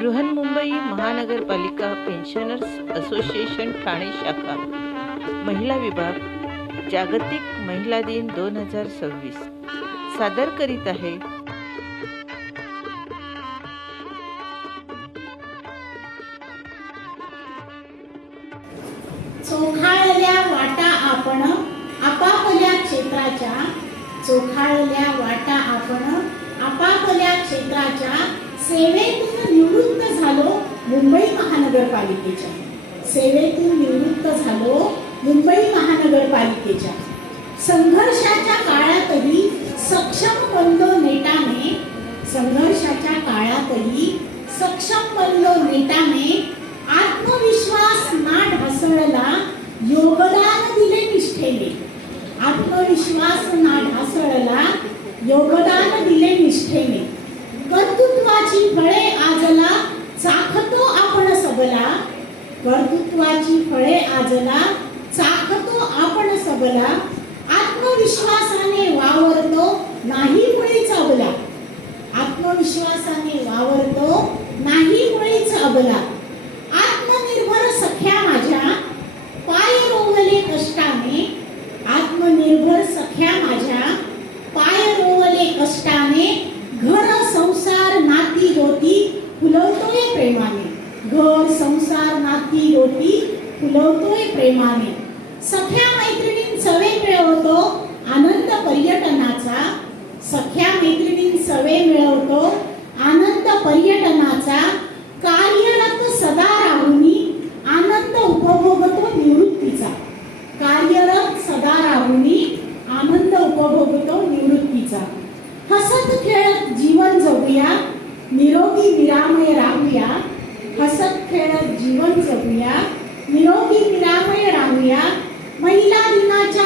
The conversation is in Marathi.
बृहन्मुंबई महानगरपालिका पेन्शनर्स असोसिएशन ठाणे शाखा महिला विभाग जागतिक महिला दिन 2026 सादर करीत आहे चोखाळल्या वाटा आपण आपापल्या क्षेत्राच्या चोखाळल्या वाटा आपण आपापल्या क्षेत्राच्या सेवेतून निवृत्त झालो मुंबई महानगरपालिकेच्या सेवेतून निवृत्त झालो मुंबई महानगरपालिकेच्या संघर्षाच्या काळातही सक्षम बनलो नेटाने संघर्षाच्या काळातही सक्षम बनलो नेटाने आत्मविश्वास ना ढासळला योगदान दिले निष्ठेने आत्मविश्वास ना ढासळला योगदान दिले निष्ठेने कर्तृत्वाची फळे आजला चाखतो आपण सबला कर्तृत्वाची फळे आजला चाखतो आपण सबला आत्मविश्वासाने वावरतो नाही मुळीच अबला आत्मविश्वासाने वावरतो नाही मुळीच अबला आत्मनिर्भर सख्या माझ्या पाय रोवले कष्टाने आत्मनिर्भर सख्या माझ्या पाय रोवले कष्टाने घर संसार नाती होती फुलवतोय प्रेमाने घर संसार नाती होती फुलवतोय प्रेमाने सख्या मैत्रिणीं सवे मिळवतो आनंद पर्यटनाचा सख्या मैत्रिणीं सवे मिळवतो आनंद पर्यटनाचा कार्यरत सदा राहुनी आनंद उपभोगतो निवृत्तीचा कार्यरत सदा राहुनी आनंद उपभोगतो निवृत्तीचा हसत खेळत जीवन जगूया निरोगी निरामय राहूया हसत खेळत जीवन जगूया निरोगी निरामय राहूया महिला दिनाच्या